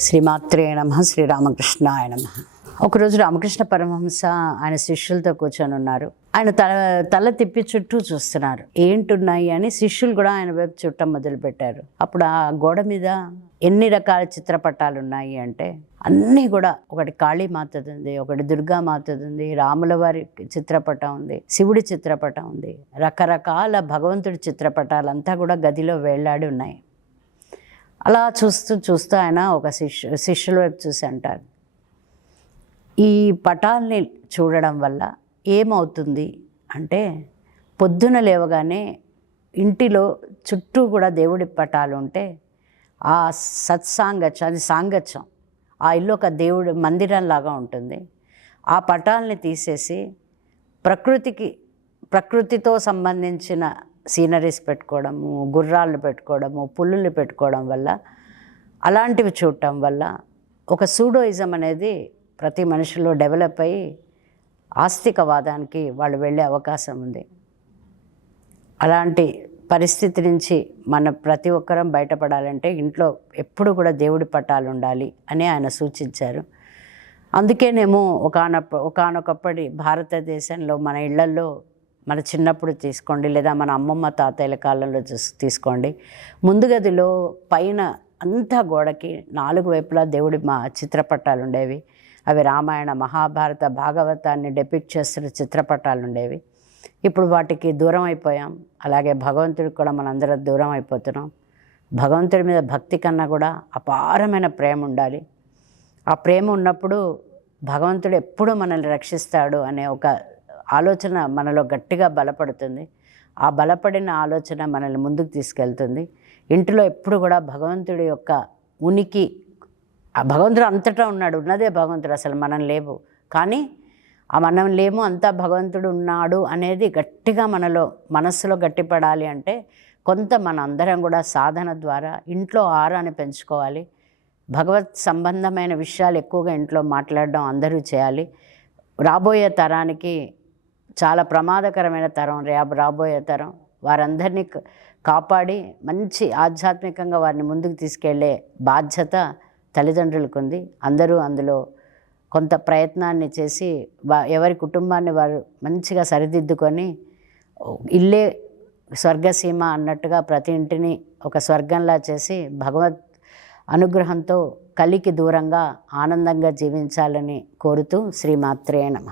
శ్రీమాత్రే నమ శ్రీరామకృష్ణాయ నమ. ఒకరోజు రామకృష్ణ పరమహంస ఆయన శిష్యులతో కూర్చొని ఉన్నారు. ఆయన తల తల తిప్పి చుట్టూ చూస్తున్నారు. ఏంటున్నాయి? అని శిష్యులు కూడా ఆయన వైపు చుట్టం మొదలుపెట్టారు. అప్పుడు ఆ గోడ మీద ఎన్ని రకాల చిత్రపటాలు ఉన్నాయి అంటే అన్నీ కూడా ఒకటి కాళీమాతది ఉంది ఒకటి దుర్గామాతది ఉంది రాముల వారి చిత్రపటం ఉంది శివుడి చిత్రపటం ఉంది రకరకాల భగవంతుడి చిత్రపటాలంతా కూడా గదిలో వేలాడి ఉన్నాయి. అలా చూస్తూ చూస్తూ ఆయన ఒక శిష్యు శిష్యుల వైపు చూసి అంటారు. ఈ పటాల్ని చూడడం వల్ల ఏమవుతుంది అంటే పొద్దున లేవగానే ఇంటిలో చుట్టూ కూడా దేవుడి పటాలు ఉంటే ఆ సత్సాంగత్యం అది సాంగత్యం ఆ ఇల్లు ఒక దేవుడి మందిరంలాగా ఉంటుంది. ఆ పటాల్ని తీసేసి ప్రకృతికి ప్రకృతితో సంబంధించిన సీనరీస్ పెట్టుకోవడము గుర్రాలను పెట్టుకోవడము పుల్లుల్ని పెట్టుకోవడం వల్ల అలాంటివి చూడటం వల్ల ఒక సూడోయిజం అనేది ప్రతి మనిషిలో డెవలప్ అయ్యి ఆస్తికవాదానికి వాళ్ళు వెళ్ళే అవకాశం ఉంది. అలాంటి పరిస్థితి నుంచి మన ప్రతి ఒక్కరం బయటపడాలంటే ఇంట్లో ఎప్పుడు కూడా దేవుడి పటాలు ఉండాలి అని ఆయన సూచించారు. అందుకేనేమో ఒకనొక ఒకనొకప్పటి భారతదేశంలో మన ఇళ్ళల్లో మన చిన్నప్పుడు తీసుకోండి లేదా మన అమ్మమ్మ తాతయ్యల కాలంలో చూసి తీసుకోండి. ముందు గదిలో పైన అంతా గోడకి నాలుగు వైపులా దేవుడి మా చిత్రపటాలు ఉండేవి. అవి రామాయణ మహాభారత భాగవతాన్ని డెపిక్ట్ చేస్తున్న చిత్రపటాలు ఉండేవి. ఇప్పుడు వాటికి దూరం అయిపోయాం. అలాగే భగవంతుడికి కూడా మనందరం దూరం అయిపోతున్నాం. భగవంతుడి మీద భక్తి కన్నా కూడా అపారమైన ప్రేమ ఉండాలి. ఆ ప్రేమ ఉన్నప్పుడు భగవంతుడు ఎప్పుడు మనల్ని రక్షిస్తాడు అనే ఒక ఆలోచన మనలో గట్టిగా బలపడుతుంది. ఆ బలపడిన ఆలోచన మనల్ని ముందుకు తీసుకెళ్తుంది. ఇంటిలో ఎప్పుడు కూడా భగవంతుడి యొక్క ఉనికి ఆ భగవంతుడు అంతటా ఉన్నాడు ఉన్నదే భగవంతుడు అసలు మనం లేవు. కానీ ఆ మనం లేము అంతా భగవంతుడు ఉన్నాడు అనేది గట్టిగా మనలో మనస్సులో గట్టిపడాలి అంటే కొంత మన అందరం కూడా సాధన ద్వారా ఇంట్లో ఆరాని పెంచుకోవాలి. భగవత్ సంబంధమైన విషయాలు ఎక్కువగా ఇంట్లో మాట్లాడడం అందరూ చేయాలి. రాబోయే తరానికి చాలా ప్రమాదకరమైన తరం రా రాబోయే తరం. వారందరినీ కాపాడి మంచి ఆధ్యాత్మికంగా వారిని ముందుకు తీసుకెళ్ళే బాధ్యత తల్లిదండ్రులకు ఉంది అందరూ అందులో కొంత ప్రయత్నాన్ని చేసి వా ఎవరి కుటుంబాన్ని వారు మంచిగా సరిదిద్దుకొని ఇల్లే స్వర్గసీమ అన్నట్టుగా ప్రతి ఇంటిని ఒక స్వర్గంలా చేసి భగవత్ అనుగ్రహంతో కలికి దూరంగా ఆనందంగా జీవించాలని కోరుతూ శ్రీమాత్రే నమ.